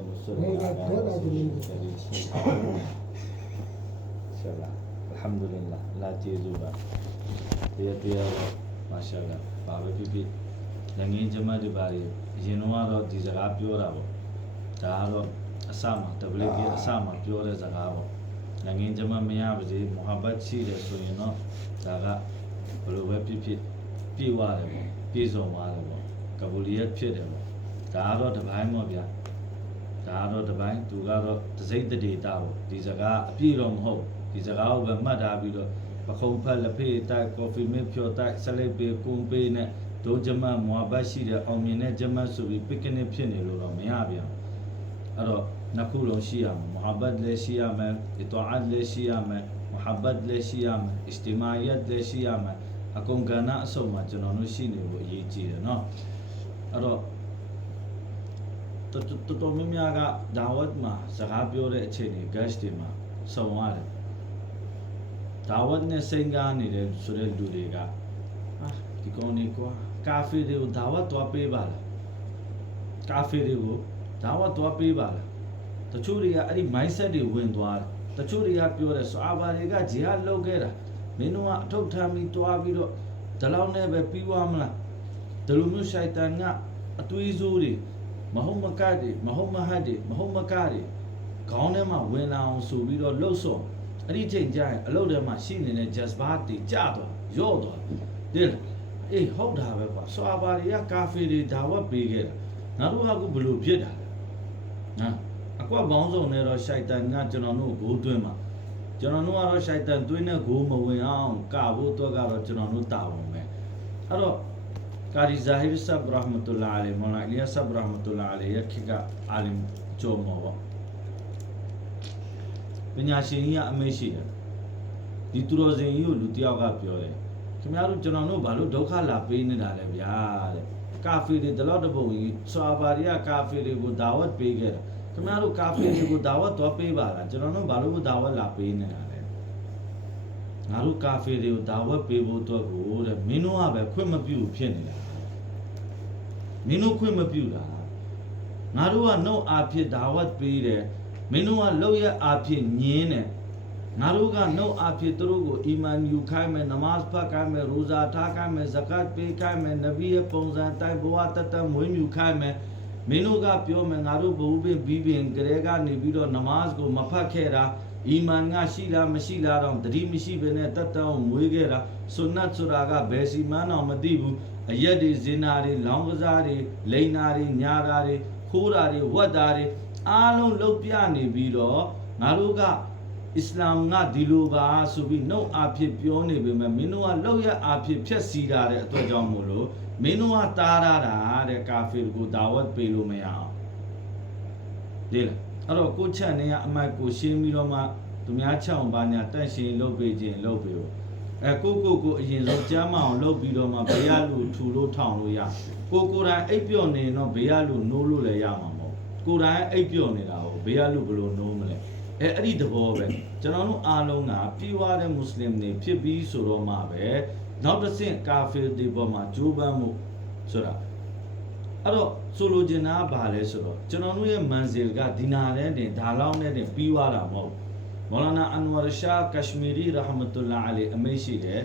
ونصر على رسوله الكريم Inshallah Alhamdulillah La Jesuba Dia Mashallah ဘာပဲဖြစ်ဖြစ်ငငင်းကျမတွေပါလေအရင်တော့ဒီစကားပြောတာပေါ့ဒါကတော့အစမှာ WP အစမှာပြောတဲ့စကားပေါ့ငငင်းကျမမရပါစေမုဟဘတ်ရှိတယ်ဆိုရင်တော့ဒါကဘယ်လိုပဲဖြစ်ဖြစ်ပြေဝတယ်ပေါ့ပြေဆုံးသွားတယ်ပေါ့ကဘူလီယတ်ဖြစ်တယ်ပေါ့ဒါကတော့တစ်ပိုင်းပေါ့ဗျာဒါကတော့တစ်ပိုင်းသူကတော့တစိမ့်တဒေတာပေါ့ဒီစကားအပြည့်တော့မဟုတ်ဒီစကားကိုပဲမှတ်ထားပြီးတော့ပခုံးဖက်လက်ဖေးတိုက်ကော်ဖီမစ်ဖြော်တိုက်ဆလိပ်ပေးကွန်ပေးနဲ့ဒိုဂျမတ်မွာဘတ်ရှိတဲ့အောင်မြင်တဲ့ဂျမတ်ဆိုပြီးပစ်ကနစ်ဖြစ်နေလို့တော့မရပြန်အဲ့တော့နှစ်ခုလုံးရှိရမယ်မုဟာဘတ်လည်းရှိရမယ်အီတောအတ်လည်းရှိရမယ်မုဟာဘတ်လည်းရှိရမယ်အစ္စတီမာယတ်လည်းရှိရမယ်အကုန်ကဏ္ဍအစုံမှာကျွန်တော်တို့ရှိနေဖို့အရေးကြီးတယ်နော်အဲ့တော့တော်များများကဒါဝတ်မှာစကားပြောတဲ့အချိန်တွေ guest တွေမှာစုံရတယ်ဒါဝတ်နဲ့စိန်ကားနေတဲ့ဆိုတဲ့လူတွေကဒီကောင်တွေကွာကာဖေတွေကိုဒါဝတ်သွားပေးပါလားကာဖေတွေကိုဒါဝတ်သွားပေးပါလားတချို့တွေကအဲ့ဒီ mindset တွေဝင်သွားတယ်တချို့တွေကပြောတယ်ဆာဘာတွေကဂျီဟတ်လုပ်ခဲ့တာမင်းတို့ကအထုတ်ထမ်းပြီးတွားပြီးတော့ဒီလောက်နဲ့ပဲပြီးသွားမလားဒီလိုမျိုးရှိုက်တန်ကအသွေးဆိုးတွေမဟုတ်မကတ်တွေမဟုတ်မဟတ်တွေမဟုတ်မကတ်တွေခေါင်းထဲမှာဝင်လာအောင်ဆိုပြီးတော့လှုပ်ဆော်အဲ့ဒီချိန်ကျရင်အလုပ်ထဲမှာရှိနေတဲ့ just bar တွေကျသွားရော့သွားဒီလားအေးဟုတ်တာပဲကွာဆာဘာတွေကကာဖေတွေဒါဝတ်ပေးခဲ့တာငါတို့ကဘယ်လိုဖြစ်တာလဲနော်အကွက်ပေါင်းစုံနဲ့တော့ရှိုက်တန်ကကျွန်တော်တို့ဂိုးသွင်းမှာကျွန်တော်တို့ကတော့ရှိုက်တန်သွင်းတဲ့ဂိုးမဝင်အောင်ကဖို့တော့ကတော့ကျွန်တော်တို့တာဝန်ပဲအဲ့တော့ကာဒီဇာဟီဆပ်ရာဟ်မတူလာအလိုင်မောလာအီလီယာဆပ်ရာဟ်မတူလာအလိုင်ရခိကအာလင်ဂျိုမောပေါ့ပညာရှင်ကြီးကအမေရှိတယ်ဒီသူတော်စင်ကြီးကိုလူတယောက်ကပြောတယ်ခင်ဗျားတို့ကျွန်တော်တို့ဘာလို့ဒုက္ခလာပေးနေတာလဲဗျာတဲ့ကာဖီတွေဒီလောက်တပုံကြီးဆာဘာတွေကကာဖီတွေကိုဒါဝတ်ပေးခဲ့တာခင်ဗျားတို့ကာဖီတွေကိုဒါဝတ်တော့ပေးပါလားကျွန်တော်တို့ဘာလို့ဒါဝတ်လာပေးနေတာလဲငါတို့ကာဖီတွေကိုဒါဝတ်ပေးဖို့တော့ကိုတဲ့မင်းတို့ကပဲခွင့်မပြုဖြစ်နေတာမင်းတို့ခွင့်မပြုတာငါတို့ကနှုတ်အားဖြင့်ဒါဝတ်ပေးတယ်မင်းတို့ကလောက်ရအားဖြင့်ညင်းတယ်ငါတို့ကနှုတ်အားဖြင့်သူတို့ကိုအီမန်ယူခိုင်းမယ်နမတ်ဖတ်ခိုင်းမယ်ရိုဇာထားခိုင်းမယ်ဇကတ်ပေးခိုင်းမယ်နဗီရဲ့ပုံစံတိုင်းဘဝတတ်မွေးမြူခိုင်းမယ်မင်းတို့ကပြောမယ်ငါတို့ဘဝပင်ပြီးပင်ကလေးကနေပြီးတော့နမတ်ကိုမဖတ်ခဲ့တာအီမန်ကရှိလားမရှိလားတော့တတိမရှိဘဲနဲ့တတ်တောင်းမွေးခဲ့တာဆွန်နတ်ဆိုတာကဘယ်စီမန်းတော့မသိဘူးအရက်တွေဇင်နာတွေလောင်းကစားတွေလိန်နာတွေညာတာတွေခိုးတာတွေဝတ်တာတွေအားလုံးလုတ်ပြနေပြီးတော့ငါတို့ကအစ္စလာမ်ကဒီလိုပါဆိုပြီးနှုတ်အားဖြင့်ပြောနေပေမဲ့မင်းတို့ကလောက်ရအားဖြင့်ဖြက်စီတာတဲ့အတွက်ကြောင့်မို့လို့မင်းတို့ကတားရတာတဲ့ကာဖီကိုဒါဝတ်ပေးလို့မရအောင်ဒီလားအဲ့တော့ကိုချက်နေကအမိုက်ကိုရှင်းပြီးတော့မှသူများချက်အောင်ပါညာတက်ရှင်လုပ်ပေးခြင်းလုပ်ပေးဖို့ကိုအရင်ဆုံးကြမ်းမအောင်လုပ်ပြီးတော့မှဘေးရလူထူလို့ထောင်လို့ရကိုယ်တိုင်အိပ်ပျော်နေတော့ဘေးရလူနိုးလို့လည်းရမှာမဟုတ်ကိုယ်တိုင်အိပ်ပျော်နေတာကိုဘေးရလူဘယ်လိုနိုးမလဲအဲ့ဒီသဘောပဲကျွန်တော်တို့အားလုံးကပြည်ဝတဲ့မွတ်စလင်တွေဖြစ်ပြီးဆိုတော့မှပဲနောက်တစ်ဆင့်ကာဖီတွေပေါ်မှာဂျိုးပန်းမှုဆိုတာအဲ့တော့ဆိုလိုချင်တာကဘာလဲဆိုတော့ကျွန်တော်တို့ရဲ့မန်ဇီလ်ကဒီနာနဲ့တင်ဒါလောက်နဲ့တင်ပြီးသွားတာမဟုတ်မောလာနာအန်ဝါရှာကရှမီရီရာဟမတူလာအလီအမေရှိတယ်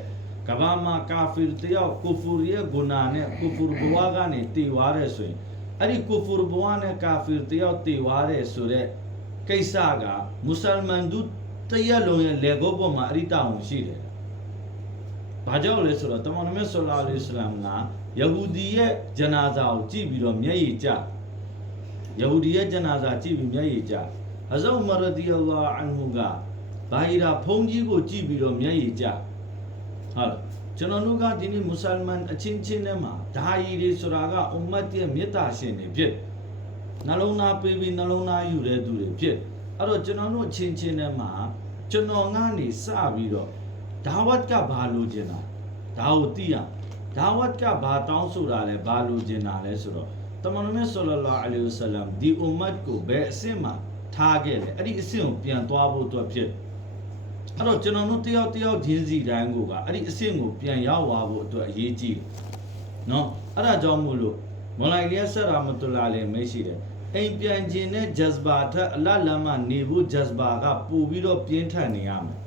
ကဘာမှာကာဖီတယောက်ကူဖူရဲ့ဂုနာနဲ့ကူဖူဘဝကနေတည်သွားတယ်ဆိုရင်အဲ့ဒီကူဖူဘဝနဲ့ကာဖီတယောက်တည်သွားတယ်ဆိုတဲ့ကိစ္စကမွတ်စလမန်တို့တရက်လုံးရဲ့လေကောပေါ်မှာအရိတောင်ရှိတယ်။ဘာကြောင့်လဲဆိုတော့တမန်တော်မြတ်ဆလ္လာလဟ်အလိုင်းဝါဆလမ်ကယဟူဒီရဲ့ဂျနာဇာကိုကြည့်ပြီးတော့မျက်ရည်ကျယဟူဒီရဲ့ဂျနာဇာကြည့်ပြီးမျက်ရည်ကျဟဇ်ဥမာရဒီအလ္လာဟ်အန်ဟူကဘာဟီရာဖုန်းကြီးကိုကြည့်ပြီးတော့မျက်ရည်ကျဟုတ်လားကျွန်တော်တို့ကဒီနေ့မွတ်စလမန်အချင်းချင်းနဲ့မှာဒါဟီတွေဆိုတာကအွမ်မတ်ရဲ့မေတ္တာရှင်တွေဖြစ်နှလုံးသားပေးပြီးနှလုံးသားယူတဲ့သူတွေဖြစ်အဲ့တော့ကျွန်တော်တို့ချင်းချင်းနဲ့မှာကျွန်တော်ကနေစပြီးတော့ဒါဝတ်ကဘာလိုချင်တာဒါကိုသိရဒါဝတ်ကဘာတောင်းဆိုတာလဲဘာလိုချင်တာလဲဆိုတော့တမန်တော်မြတ်ဆလ္လာလာအလိုင်ဝါဆလမ်ဒီအွမ်မတ်ကိုဘယ်အဆင့်မှာထားခဲ့လဲအဲ့ဒီအဆင့်ကိုပြန်သွားဖို့အတွက်ဖြစ်အဲ့တော့ကျွန်တော်တို့တယောက်ချင်းစီတိုင်းကိုကအဲ့ဒီအဆင့်ကိုပြန်ရောက်သွားဖို့အတွက်အရေးကြီးနော်အဲ့ဒါကြောင့်မို့လို့မော်လိုက်လျက်ဆရာမတူလာလည်းမရှိတယ် အိမ်ပြန်ခြင်းနဲ့ jazba ထက်အလတ်လမ်းမှာနေဖို့ jazba ကပို့ပြီးတော့ပြင်းထန်နေရမယ်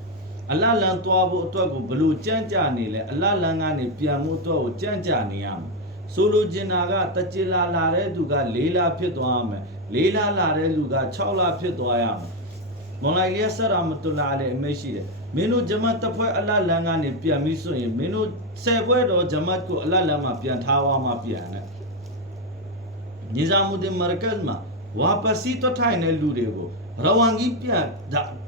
အလတ်လမ်းသွားဖို့အတွက်ကိုဘလို့ကြမ်းကြနေလဲအလတ်လမ်းကနေပြန်ဖို့အတွက်ကိုကြမ်းကြနေရမယ်ဆိုလိုချင်တာကတကြလာလာတဲ့သူက4လဖြစ်သွားမယ်4လလာတဲ့လူက6လဖြစ်သွားရမယ်မော်လိုက်လေးဆရာမတူလာလေအမေရှိတယ်မင်းတို့ဂျမတ်တစ်ဖွဲ့အလတ်လမ်းကနေပြန်ပြီးဆိုရင်မင်းတို့10ဖွဲ့တော့ဂျမတ်ကိုအလတ်လမ်းမှာပြန်ထားသွားမှပြန်တယ်နိဇာမုဒင်မာကတ်မှာဝါပစီတော့ထိုင်တဲ့လူတွေကိုရဝန်ကြီးပြန်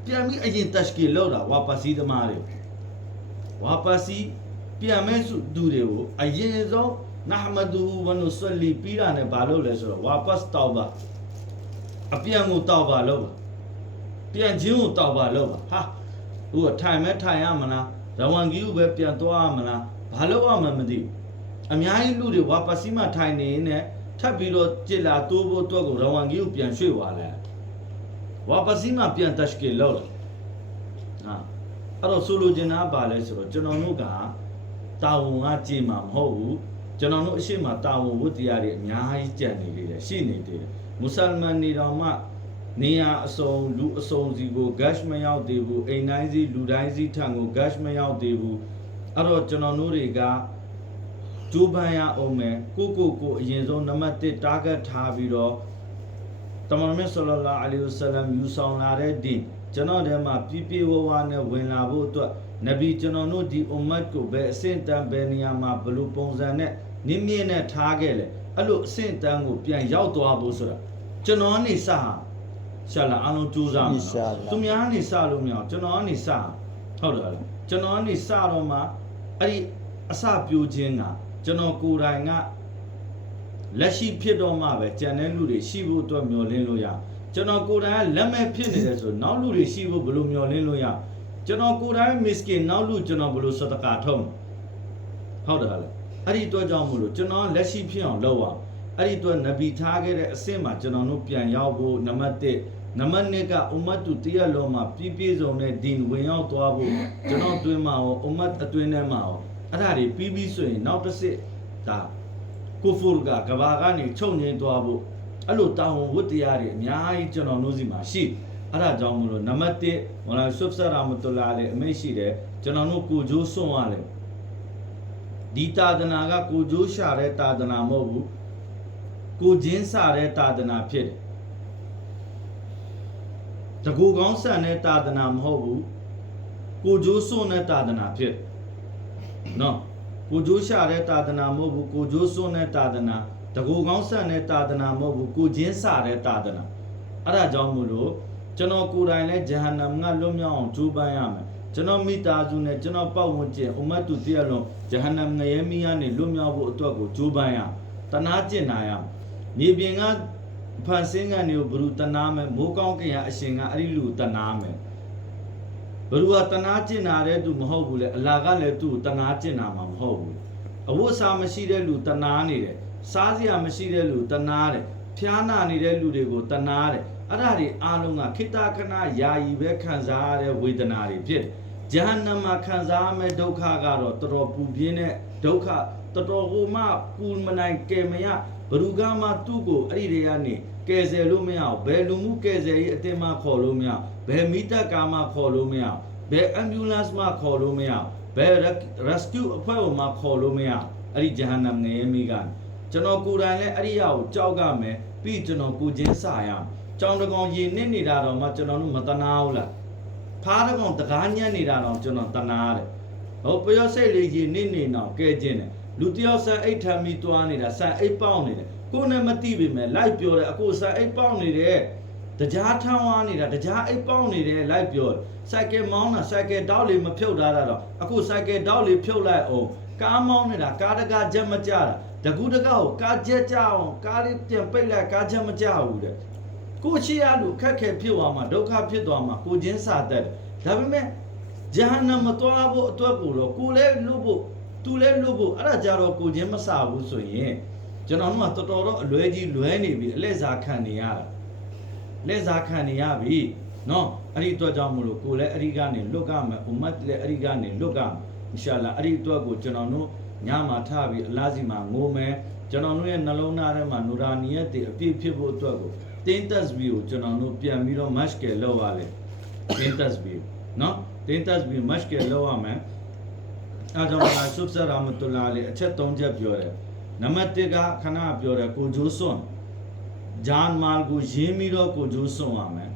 ပြီးအရင်တက်စကီလောက်တာဝါပစီသမားတွေဝါပစီပြန်မဲ့စုသူတွေကိုအရင်ဆုံးနဟမဒူဝနုဆလီပြီးတာနဲ့ဘာလုပ်လဲဆိုတော့ဝါပစတောဘာအပြန်ကိုတောက်ပါလို့ပြန်ချင်းကိုတောက်ပါလို့ဟာသူကထိုင်မဲ့ထိုင်ရမလားရဝန်ကြီးကိုပဲပြန်သွားရမလားဘာလို့ရမှမသိဘူးအများကြီးလူတွေဝါပစီမှာထိုင်နေနေထပ်ပြီးတော့ကြည်လာတိုးဖို့အတွက်ကိုရဝန်ကြီးကိုပြန်ရွှေ့သွားလဲဝါပစီမှာပြန်တက်စကီလောက်လာဟာအဲ့တော့ဆိုလိုချင်တာပါလဲဆိုတော့ကျွန်တော်တို့ကတာဝန်ကကြည်မှာမဟုတ်ဘူးကျွန်တော်တို့အရှိမတာဝန်ဝတ္တရားတွေအများကြီးကြံနေသေးတယ်ရှိနေသေးတယ်မွတ်စလမန်တွေတော်မှနေရအစုံလူအစုံစီကို gash မရောက်သေးဘူးအိမ်တိုင်းစီလူတိုင်းစီထံကို gash မရောက်သေးဘူးအဲ့တော့ကျွန်တော်တို့တွေကကျိုးပန်းရအောင်မယ်ကိုအရင်ဆုံးနံပါတ်1 target ထားပြီးတော့တမန်တော်မြတ်ဆလ္လာလာအလိုင်ဝါဆလမ်ယူဆောင်လာတဲ့ဒီကျွန်တော်တို့မှာပြဝဝနဲ့ဝင်လာဖို့အတွက်နဗီကျွန်တော်တို့ဒီအွမ်မတ်ကိုပဲအဆင့်တန်းပဲနေရာမှာဘလို့ပုံစံနဲ့နင်းမြင့်နဲ့ထားခဲ့လေအဲ့လိုအဆင့်တန်းကိုပြန်ရောက်သွားဖို့ဆိုတာကျွန်တော်ကနေစရှာလာအလုံးကြိုးစားမှာသူများကနေစလို့မရအောင်ကျွန်တော်ကနေစဟုတ်တယ်လားကျွန်တော်ကနေစတော့မှအဲ့ဒီအစပြိုးခြင်းကကျွန်တော်ကိုယ်တိုင်ကလက်ရှိဖြစ်တော့မှပဲကြံတဲ့လူတွေရှိဖို့အတွက်မျှော်လင့်လို့ရကျွန်တော်ကိုယ်တိုင်ကလက်မဲ့ဖြစ်နေတယ်ဆိုနောက်လူတွေရှိဖို့ဘယ်လိုမျှော်လင့်လို့ရကျွန်တော်ကိုယ်တိုင်မစ္စကင်နောက်လူကျွန်တော်ဘယ်လိုစတကာထုံးဟုတ်တယ်လားအဲ့ဒီအတွက်ကြောင့်မလို့ကျွန်တော်လက်ရှိဖြစ်အောင်လုပ်အောင်အဲ့ဒီအတွက်နဗီထားခဲ့တဲ့အဆင့်မှာကျွန်တော်တို့ပြန်ရောက်ဖို့နံပါတ်1နံပါတ်2ကအွမ်မတ်တူတရက်လုံးမှာပြည့်စုံတဲ့ဒီဝင်ရောက်သွားဖို့ကျွန်တော်တွင်းမှာရောအွမ်မတ်အတွင်းထဲမှာရောအဲ့ဒါတွေပြီးဆိုရင်နောက်တစ်စစ်ဒါကိုဖူကကဘာကနေချုပ်ငိမ့်သွားဖို့အဲ့လိုတာဝန်ဝတ္တရားတွေအများကြီးကျွန်တော်တို့စီမှာရှိအဲ့ဒါကြောင့်မလို့နံပါတ်1မော်လာဆုဖ်ဆရာမတူလာလေအမိတ်ရှိတယ်ကျွန်တော်တို့ကိုဂျိုးစွန့်ရတယ်ဒီတာဒနာကကိုဂျိုးရှာတဲ့တာဒနာမဟုတ်ဘူးကိုချင်းစတဲ့တာဒနာဖြစ်တယ်တကူကောင်းဆန်တဲ့တာဒနာမဟုတ်ဘူးကိုဂျိုးစွန့်တဲ့တာဒနာဖြစ်နော်ကိုဂျိုးရှာတဲ့တာဒနာမဟုတ်ဘူးကိုဂျိုးစွန့်တဲ့တာဒနာတကူကောင်းဆန်တဲ့တာဒနာမဟုတ်ဘူးကိုချင်းစတဲ့တာဒနာအဲ့ဒါကြောင့်မို့လို့ကျွန်တော်ကိုယ်တိုင်လဲဂျဟန္နမ်ကလွတ်မြောက်အောင်ကြိုးပမ်းရမယ်ကျွန်တော်မိသားစုနဲ့ကျွန်တော်ပတ်ဝန်းကျင်အွမ်မတ်တူတရလုံးဂျဟန္နမ်ငရဲမီးကနေလွတ်မြောက်ဖို့အတွက်ကိုကြိုးပမ်းရတနာကျင့်နာရမြေပြင်ကဖန်ဆင်းကနေကိုဘလူတနာမယ်မိုးကောင်းကင်ရအရှင်ကအဲ့ဒီလူတနာမယ်ဘလူကတနာကျင့်နာတဲ့သူမဟုတ်ဘူးလေအလာကလည်းသူ့ကိုတနာကျင့်နာမှာမဟုတ်ဘူးအဝတ်စားမရှိတဲ့လူတနာနေတယ်စားစရာမရှိတဲ့လူတနာတယ်ဖျားနာနေတဲ့လူတွေကိုတနာတယ်အဲ့ဒါတွေအားလုံးကခိတခဏယာယီပဲခံစားရတဲ့ဝေဒနာတွေဖြစ်ဂျဟန္နမ်မှာခံစားရမယ့်ဒုက္ခကတော့တော်တော်ပူပြင်းတဲ့ဒုက္ခတော်တော်ကိုမှပူမနိုင်ကယ်မရဘလူကမှသူ့ကိုအဲ့ဒီတွေကနေကယ်ဆယ်လို့မရဘူးဘယ်လူမှုကယ်ဆယ်ရေးအတင်းမှခေါ်လို့မရဘယ်မိသက်ကားမှခေါ်လို့မရဘယ် ambulance မှခေါ်လို့မရဘယ် rescue အဖွဲ့မှခေါ်လို့မရအဲ့ဒီဂျဟန္နမ်ငရဲမိကကျွန်တော်ကိုယ်တိုင်လည်းအဲ့ဒီရောက်ကြောက်ကမယ်ပြီးကျွန်တော်ကိုချင်းစာရကြောင်တကောင်ရေနစ်နေတာတော့မှကျွန်တော်တို့မတနာဘူးလားဖားတကောင်တကားညံ့နေတာတော့ကျွန်တော်တနာတယ်ဟောပျော့စိတ်လေးရေနစ်နေတော့ကဲခြင်းတယ်လူတယောက်ဆန်အိတ်ထမ်းပြီးတွားနေတာဆန်အိတ်ပေါက်နေတယ်ကိုယ်နဲ့မသိပေမဲ့လိုက်ပြောတယ်အခုဆန်အိတ်ပေါက်နေတယ်တကြားထမ်းဝါနေတာတကြားအိတ်ပေါက်နေတယ်လိုက်ပြောစိုက်ကယ်မောင်းတာစိုက်ကယ်တောက်လေးမဖြုတ်ထားတာတော့အခုစိုက်ကယ်တောက်လေးဖြုတ်လိုက်အောင်ကားမောင်းနေတာကားတကားချက်မကြတာတကူတကောက်ကားချက်ကြအောင်ကားလေးပြန်ပိတ်လိုက်ကားချက်မကြဘူးတဲ့ကိုရှိရလို့ခက်ခဲဖြစ်သွားမှာဒုက္ခဖြစ်သွားမှာကိုချင်းစာတတ်တယ်ဒါပေမဲ့ဂျဟန္နမ်မသွားဖို့အတွက်ကိုတော့ကိုလည်းလွတ်ဖို့သူလည်းလွတ်ဖို့အဲ့ဒါကြတော့ကိုချင်းမစဘူးဆိုရင်ကျွန်တော်တို့ကတော်တော်အလွဲကြီးလွဲနေပြီအလဲစားခံနေရတာလက်စားခံနေရပြီနော်အဲ့ဒီအတွက်ကြောင့်မလို့ကိုလည်းအဲ့ဒီကနေလွတ်ကမယ်ဥမတ်လည်းအဲ့ဒီကနေလွတ်ကမယ်အင်ရှာအလ္လာအဲ့ဒီအတွက်ကိုကျွန်တော်တို့ညမှာထပြီးအလားစီမှာငိုမယ်ကျွန်တော်တို့ရဲ့နှလုံးသားထဲမှာနူရာနီယတ်တွေအပြည့်ဖြစ်ဖို့အတွက်ကို တင်းတက်ဗီကိုကျွန်တော်တို့ပြန်ပြီးတော့ match ကလောက်ရလေတင်းတက်ဗီနော်တင်းတက်ဗီ match ကလောက်ရမယ်အဲကြောင့်မလားဆုဖ်ဆာရာမတူလာလေအချက်၃ချက်ပြောတယ်နံပါတ်1ကခဏပြောတယ်ကိုဂျိုးစွန်ဂျန်မာလ်ကိုရင်းပြီးတော့ကိုဂျိုးစွန်ရမယ်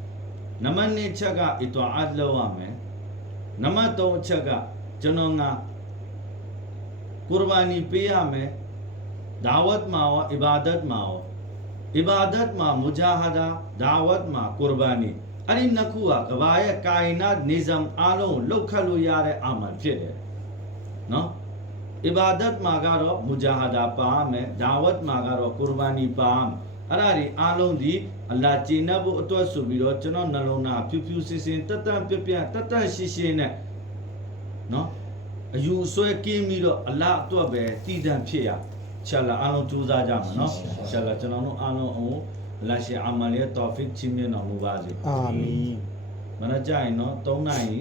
နံပါတ်2ချက်က အီတွာအတ်လောက်ရမယ်နံပါတ်3ချက်ကကျွန်တော်ကကူရ်ဘာနီပေးရမယ်ဒါဝတ်မှာရောအီဘာဒတ်မှာရောအီဘာဒတ်မှာမူဂျာဟာဒါဒါဝတ်မှာကူရ်ဘာနီအဲ့ဒီနှစ်ခုကကဘာရဲ့ကာယနာနိဇမ်အားလုံးကိုလှုပ်ခတ်လို့ရတဲ့အာမန်ဖြစ်တယ်နော်အီဘာဒတ်မှာကတော့မူဂျာဟာဒါပါမယ်ဒါဝတ်မှာကတော့ကူရ်ဘာနီပါမယ်အဲ့ဒါဒီအားလုံးဒီအလာကျင့်ဖို့အတွက်ဆိုပြီးတော့ကျွန်တော်နှလုံးသားဖြူဖြူစင်စင်တက်တက်ပြပြတက်တက်ရှိရှိနဲ့နော်အယူဆွဲကင်းပြီးတော့အလာအတွက်ပဲတည်တံ့ဖြစ်ရရှာလာအားလုံးကြိုးစားကြမှာနော်ရှာလာကျွန်တော်တို့အားလုံးအောင်အလာရှိအာမလီတောဖစ်ချီမြတ်တော်မူပါစေအာမင်မနကြရင်နော်3နာရီ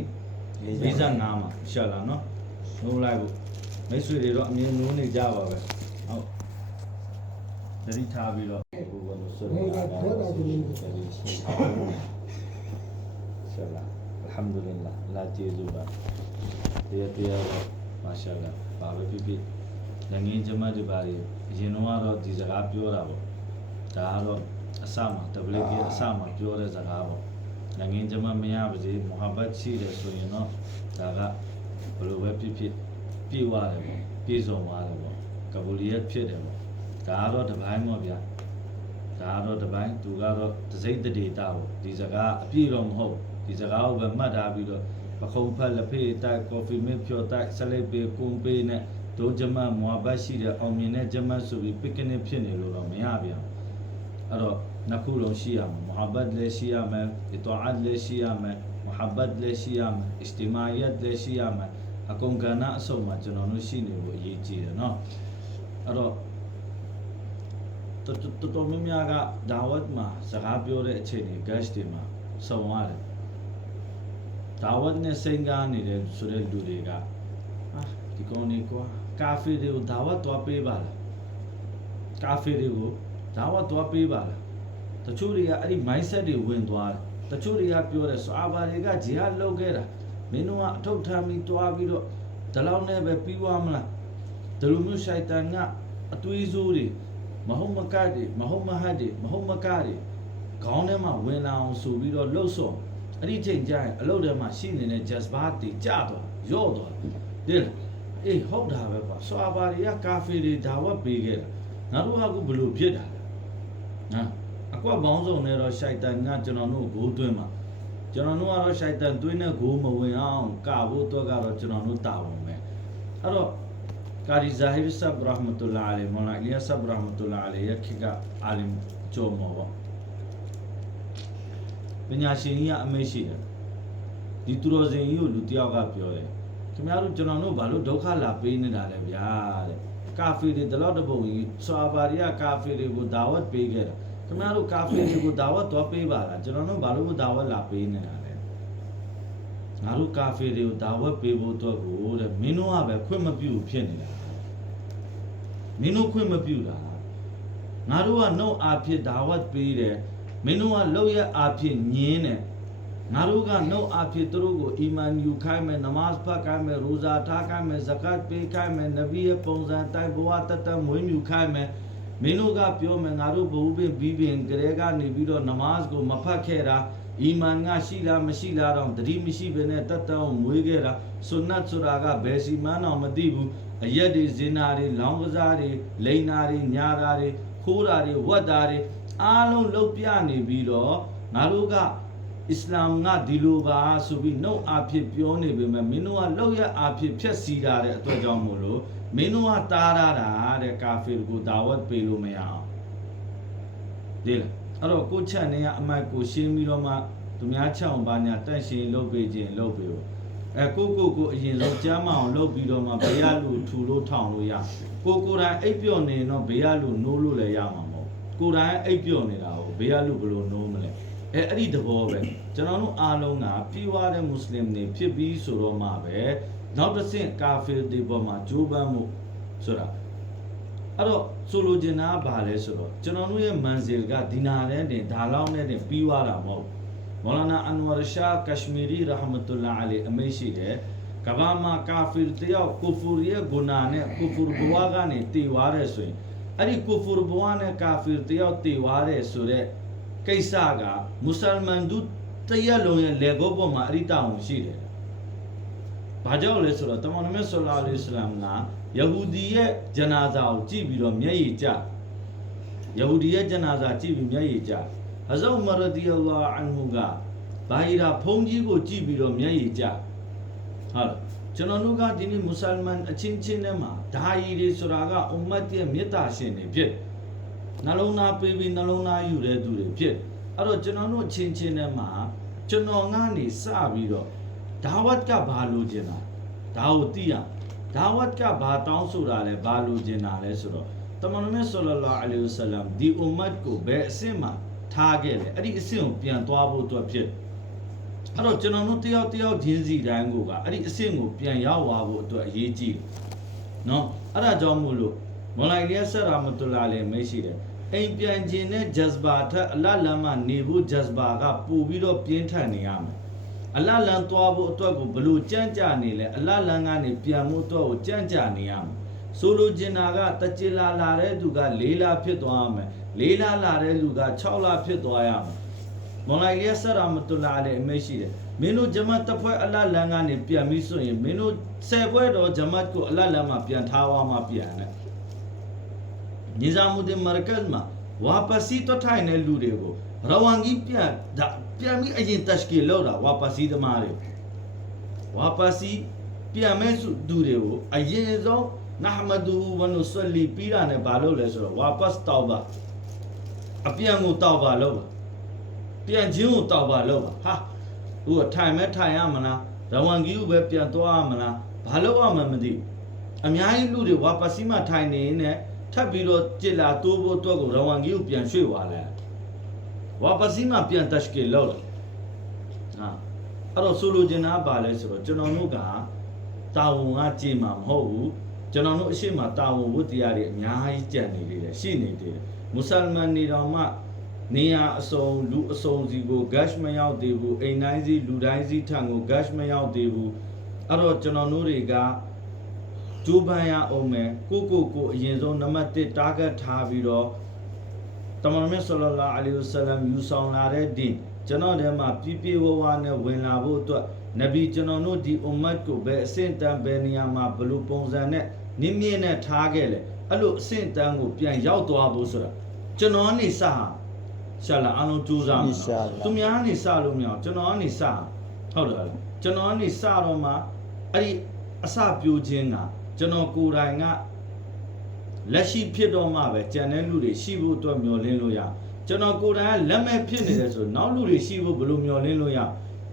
45မှာရှာလာနော်လို့လိုက်ဖို့မိတ်ဆွေတွေတော့အမြင်နိုးနေကြပါပဲဟုတ်တတိထားပြီးတော့ဘုရားလို့ဆိုရတာရှာလာအလ်ဟမ်ဒူလ illah လာကျေးဇူးပါတရားမာရှာလာဘာပဲဖြစ်ဖြစ်ငင်းကျမတွေပါလေအရင်တော့ဒီစကားပြောတာပေါ့ဒါကတော့အစမှာ WK အစမှာပြောတဲ့စကားပေါ့ငင်းကျမမရပါစေမုဟာဘတ်ရှိတယ်ဆိုရင်တော့ဒါကဘယ်လိုပဲဖြစ်ဖြစ်ပြေဝတယ်ပေါ့ပြေဆုံးသွားတယ်ပေါ့ကဘူလီယတ်ဖြစ်တယ်ပေါ့ဒါကတော့တပိုင်းပေါ့ဗျာဒါကတော့တပိုင်းသူကတော့တစိမ့်တဒေတာပေါ့ဒီစကားအပြည့်တော့မဟုတ်ဒီစကားကိုပဲမှတ်ထားပြီးတော့ပခုံးဖက်လက်ဖေးတိုက်ကော်ဖီမစ်ဖြော်တိုက်ဆလိပ်ပေးကွန်ပေးနဲ့ဒိုဂျမတ်မွာဘတ်ရှိတဲ့အောင်မြင်တဲ့ဂျမတ်ဆိုပြီးပစ်ကနစ်ဖြစ်နေလို့တော့မရပြန်အဲ့တော့နှစ်ခုလုံးရှိရမယ်မုဟာဘတ်လည်းရှိရမယ်အီတောအတ်လည်းရှိရမယ်မုဟာဘတ်လည်းရှိရမယ်အစ္စတီမာယတ်လည်းရှိရမယ်အကုန်ကဏ္ဍအစုံမှာကျွန်တော်တို့ရှိနေဖို့အရေးကြီးတယ်နော်အဲ့တော့တော်များများကဒါဝတ်မှာစကားပြောတဲ့အချိန်တွေ guest တွေမှာစုံရတယ်ဒါဝတ်နဲ့စိန်ကားနေတဲ့ဆိုတဲ့လူတွေကဒီကောင်တွေကွာကာဖေတွေကိုဒါဝတ်သွားပေးပါလားကာဖေတွေကိုဒါဝတ်သွားပေးပါလားတချို့တွေကအဲ့ဒီ mindset တွေဝင်သွားတယ်တချို့တွေကပြောတယ်ဆာဘာတွေကဂျီဟာဒ်လုပ်ခဲ့တာမင်းတို့ကအထုတ်ထမ်းပြီးတွားပြီးတော့ဒီလောက်နဲ့ပဲပြီးသွားမလားဒီလိုမျိုးရှိုက်တန်ကအသွေးဆိုးတွေမဟုတ်မကတ်တွေမဟုတ်မဟတ်တွေမဟုတ်မကတ်တွေခေါင်းထဲမှာဝင်လာအောင်ဆိုပြီးတော့လှုပ်ဆော်အဲ့ဒီချိန်ကျရင်အလုပ်ထဲမှာရှိနေတဲ့ jazba တွေကျသွားရော့သွားတယ် အေးဟုတ်တာပဲကွာဆွာဘာတွေကကာဖေတွေဒါဝတ်ပေးခဲ့တာငါတို့ကခုဘလို့ဖြစ်တာလဲနော်အကွက်ပေါင်းစုံနဲ့တော့ရှိုက်တန်ကကျွန်တော်တို့ဂိုးသွင်းမှာကျွန်တော်တို့ကတော့ရှိုက်တန်သွင်းတဲ့ဂိုးမဝင်အောင်ကာဖို့တော့ကတော့ကျွန်တော်တို့တာဝန်ပဲအဲ့တော့ကာဒီဇာဟီဘ်ဆပ်ရာဟ်မတူလာအလိုင်မောလာအီလီယာဆပ်ရာဟ်မတူလာအလိုင်ရခိကအာလင်ဂျိုမောပေါ့ပညာရှင်ကြီးကအမေရှိတယ်ဒီသူတော်စင်ကြီးကိုလူတယောက်ကပြောတယ်ခင်ဗျားတို့ကျွန်တော်တို့ဘာလို့ဒုက္ခလာပေးနေတာလဲဗျာတဲ့ကာဖေတွေဒီလောက်တပုံကြီးဆွာဘာတွေကကာဖေတွေကိုဒါဝတ်ပေးခဲ့တာခင်ဗျားတို့ကာဖေတွေကိုဒါဝတ်တော့ပေးပါလားကျွန်တော်တို့ဘာလို့ဒါဝတ်လာပေးနေတာလဲငါတို့ကာဖေတွေကိုဒါဝတ်ပေးဖို့တော့ကိုတဲ့မင်းတို့ကပဲခွင့်မပြုဖြစ်နေတာမင်းတို့ခွင့်မပြုတာငါတို့ကနှုတ်အားဖြင့်ဒါဝတ်ပေးတယ်မင်းတို့ကလောက်ရအားဖြင့်ညင်းတယ်ငါတို့ကနှုတ်အားဖြင့်သူတို့ကိုအီမန်ယူခိုင်းမယ်နမတ်ဖတ်ခိုင်းမယ်ရိုဇာထားခိုင်းမယ်ဇကတ်ပေးခိုင်းမယ်နဗီရဲ့ပုံစံတိုင်းဘဝတတ်မွေးမြူခိုင်းမယ်မင်းတို့ကပြောမယ်ငါတို့ဘဝပင်ဘီးပင်ကလေးကနေပြီးတော့နမတ်ကိုမဖတ်ခဲ့တာအီမန်ကရှိလားမရှိလားတော့တတိမရှိဘဲနဲ့တတ်တောင်းမွေးခဲ့တာဆွန်နတ်ဆိုတာကဘယ်စီမန်းတော့မသိဘူးအရက်တွေဇင်နာတွေလောင်းကစားတွေလိန်နာတွေညာတာတွေခိုးတာတွေဝတ်တာတွေအားလုံးလုတ်ပြနေပြီးတော့ငါတို့ကအစ္စလာမ်ကဒီလိုပါဆိုပြီးနှုတ်အားဖြင့်ပြောနေပေမဲ့မင်းတို့ကလောက်ရအားဖြင့်ဖြက်စီတာတဲ့အတွက်ကြောင့်မို့လို့မင်းတို့ကတားရတာတဲ့ကာဖီကိုဒါဝတ်ပေးလို့မရအောင်ဒီလားအဲ့တော့ကိုချက်နေကအမိုက်ကိုရှင်းပြီးတော့မှသူများချက်အောင်ပါညာတက်ရှင်လုပ်ပေးခြင်းလုပ်ပေးဖို့ကိုအရင်ဆုံးကျမ်းမအောင်လုပ်ပြီးတော့မှဘေးရလူထူလို့ထောင်လို့ရကိုယ်တိုင်အိပ်ပျော်နေတော့ဘေးရလူနိုးလို့လည်းရမှာမဟုတ်ကိုယ်တိုင်အိပ်ပျော်နေတာကိုဘေးရလူဘယ်လိုနိုးမလဲအဲ့ဒီသဘောပဲကျွန်တော်တို့အားလုံးကပြေးွားတဲ့မွတ်စလင်တွေဖြစ်ပြီးဆိုတော့မှပဲနောက်တစ်ဆင့်ကာဖီတွေပေါ်မှာဂျိုးပန်းမှုဆိုတာ အဲ့တော့ဆိုလိုချင်တာကဘာလဲဆိုတော့ကျွန်တော်တို့ရဲ့မန်ဇီလ်ကဒီနာနဲ့တင်ဒါလောက်နဲ့တင်ပြီးသွားတာမဟုတ်မော်လာနာအန်ဝါရှာကက်ရှမီရီရာဟမတူလာအလီအမေရှိတယ်ကဘာမှာကာဖီတယောက်ကိုဖူရီရဲ့ဂုနာနဲ့ကိုဖူဘဝကနေတည်သွားတယ်ဆိုရင်အဲ့ဒီကိုဖူဘဝနဲ့ကာဖီတယောက်တည်သွားတယ်ဆိုတဲ့ကိစ္စကမွတ်စလမန်တို့တရက်လုံးရဲ့လေကောပေါ်မှာအဲ့ဒီတောင်းရှိတယ်။ဘာကြောင့်လဲဆိုတော့တမန်တော်မြတ်ဆလ္လာလဟ်အလိုင်းဝါဆလမ်ကယဟူဒီရဲ့ဂျနာဇာကိုကြည့်ပြီးတော့မျက်ရည်ကျယဟူဒီရဲ့ဂျနာဇာကြည့်ပြီးမျက်ရည်ကျဟဇ်ဥမာရဒီအလ္လာဟ်အန်ဟူကဘာဟီရာဖုန်းကြီးကိုကြည့်ပြီးတော့မျက်ရည်ကျဟုတ်လားကျွန်တော်တို့ကဒီနေ့မွတ်စလမန်အချင်းချင်းနဲ့မှာဒါဟီတွေဆိုတာကအွမ်မတ်ရဲ့မေတ္တာရှင်တွေဖြစ်နှလုံးသားပေးပြီးနှလုံးသားယူတဲ့သူတွေဖြစ်အဲ့တော့ကျွန်တော်တို့ချင်းချင်းနဲ့မှာကျွန်တော်ကနေစပြီးတော့ဒါဝတ်ကဘာလို့ကျင်တာဒါကိုသိရဒါဝတ်ကဘာတောင်းဆိုတာလဲဘာလို့ကျင်တာလဲဆိုတော့တမန်တော်မြတ်ဆလ္လာလဟ်အလိုင်းဝါဆလမ်ဒီအွမ်မတ်ကိုဘယ်အဆင့်မှာထားခဲ့လဲအဲ့ဒီအဆင့်ကိုပြန်သွားဖို့အတွက်ဖြစ်အဲ့တော့ကျွန်တော်တို့တယောက်ချင်းစီတိုင်းကိုကအဲ့ဒီအဆင့်ကိုပြန်ရောက်သွားဖို့အတွက်အရေးကြီးတယ်နော်အဲ့ဒါကြောင့်မို့လို့မော်လိုက်ရီဆရာမတူလာလည်းမရှိတယ်အိမ်ပြန်ခြင်းနဲ့ဂျဇဘာထက်အလတ်လမ်းမှာနေဖို့ဂျဇဘာကပို့ပြီးတော့ပြင်းထန်နေရမယ်အလတ်လမ်းသွားဖို့အတွက်ကိုဘလို့ကြမ်းကြနေလဲအလတ်လမ်းကနေပြန်ဖို့အတွက်ကိုကြမ်းကြနေရမယ်ဆိုလိုချင်တာကတကြည်လာတဲ့သူက4လဖြစ်သွားမယ်4လလာတဲ့လူက6လဖြစ်သွားရမယ်မော်လိုက်ရီဆရာမတူလာလည်းမရှိတယ်မင်းတို့ဂျမတ်တစ်ဖွဲ့အလတ်လမ်းကနေပြန်ပြီးဆိုရင်မင်းတို့10ဖွဲ့တော့ဂျမတ်ကိုအလတ်လမ်းမှာပြန်ထားသွားမှပြန်တယ်နိဇာမုဒင်မာကတ်မှာဝါပစီတော့ထိုင်တဲ့လူတွေကိုရဝန်ကြီးပြန်ပြီးအရင်တက်ရှ်ကီလောက်တာဝါပစီသမားတွေဝါပစီပြန်မဲ့သူတွေကိုအရင်ဆုံးနဟမဒူဝနုဆလီပြီးတာနဲ့ဘာလုပ်လဲဆိုတော့ဝါပစတောဘာအပြန်ကိုတောက်ပါလို့ပြန်ချင်းကိုတောက်ပါလို့ဟာသူကထိုင်မဲ့ထိုင်ရမလားရဝန်ကြီးကိုပဲပြန်သွားရမလားဘာလို့ရမှမသိဘူးအများကြီးလူတွေဝါပစီမှာထိုင်နေနေထပ်ပြီးတော့ကြည်လာတိုးဖို့အတွက်ကိုရဝန်ကြီးကိုပြန်ရွှေ့သွားလဲဝါပစီမှာပြန်တက်ရှ်ကီလောက်လာဟာအဲ့တော့ဆိုလိုချင်တာပါလဲဆိုတော့ကျွန်တော်တို့ကတာဝန်ကကြည်မှာမဟုတ်ဘူးကျွန်တော်တို့အရှိမတာဝန်ဝတ္တရားတွေအများကြီးကြံနေသေးတယ်ရှိနေသေးတယ်မွတ်စလမန်တွေတော်မှနေရာအစုံလူအစုံစီကိုဂတ်မရောက်သေးဘူးအိမ်တိုင်းစီလူတိုင်းစီထံကိုဂတ်မရောက်သေးဘူးအဲ့တော့ကျွန်တော်တို့တွေကကျိုးပန်းရအောင်မယ်ကိုအရင်ဆုံးနံပါတ်1 target ထားပြီးတော့တမန်တော်မြတ်ဆလ္လာလဟ်အလိုင်းဝါဆလမ်ယူဆောင်လာတဲ့ဒီကျွန်တော်တို့မှာပြည့်ဝနဲ့ဝင်လာဖို့အတွက်နဗီကျွန်တော်တို့ဒီအွမ်မတ်ကိုဘယ်အဆင့်တန်းဘယ်နေရာမှာဘယ်လိုပုံစံနဲ့နင်းမြင့်နဲ့ထားခဲ့လဲအဲ့လိုအဆင့်တန်းကိုပြန်ရောက်သွားဖို့ဆိုတာကျွန်တော်ကနေစရှာလာအလုံးကြိုးစားမှာသူများကနေစလို့မရအောင်ကျွန်တော်ကနေစဟုတ်တယ်ကျွန်တော်ကနေစတော့မှအဲ့ဒီအစပြိုးခြင်းကကျွန်တော်ကိုယ်တိုင်ကလက်ရှိဖြစ်တော့မှပဲကြံတဲ့လူတွေရှိဖို့အတွက်မျှော်လင့်လို့ရကျွန်တော်ကိုယ်တိုင်ကလက်မဲ့ဖြစ်နေတယ်ဆိုနောက်လူတွေရှိဖို့ဘယ်လိုမျှော်လင့်လို့ရ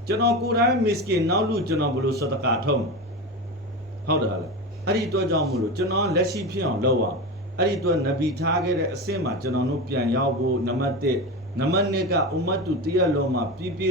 ကျွန်တော်ကိုယ်တိုင်မစ္စကင်နောက်လူကျွန်တော်ဘယ်လိုစတကာထုံးဟုတ်တယ်လားအဲ့ဒီအတွက်ကြောင့်မို့လို့ကျွန်တော်လက်ရှိဖြစ်အောင်လုပ်အောင်အဲ့ဒီအတွက်နဗီထားခဲ့တဲ့အဆင့်မှာကျွန်တော်တို့ပြန်ရောက်ဖို့နံပါတ်1နံပါတ်2ကအွမ်မတ်တူတရက်လုံးမှာပြည့်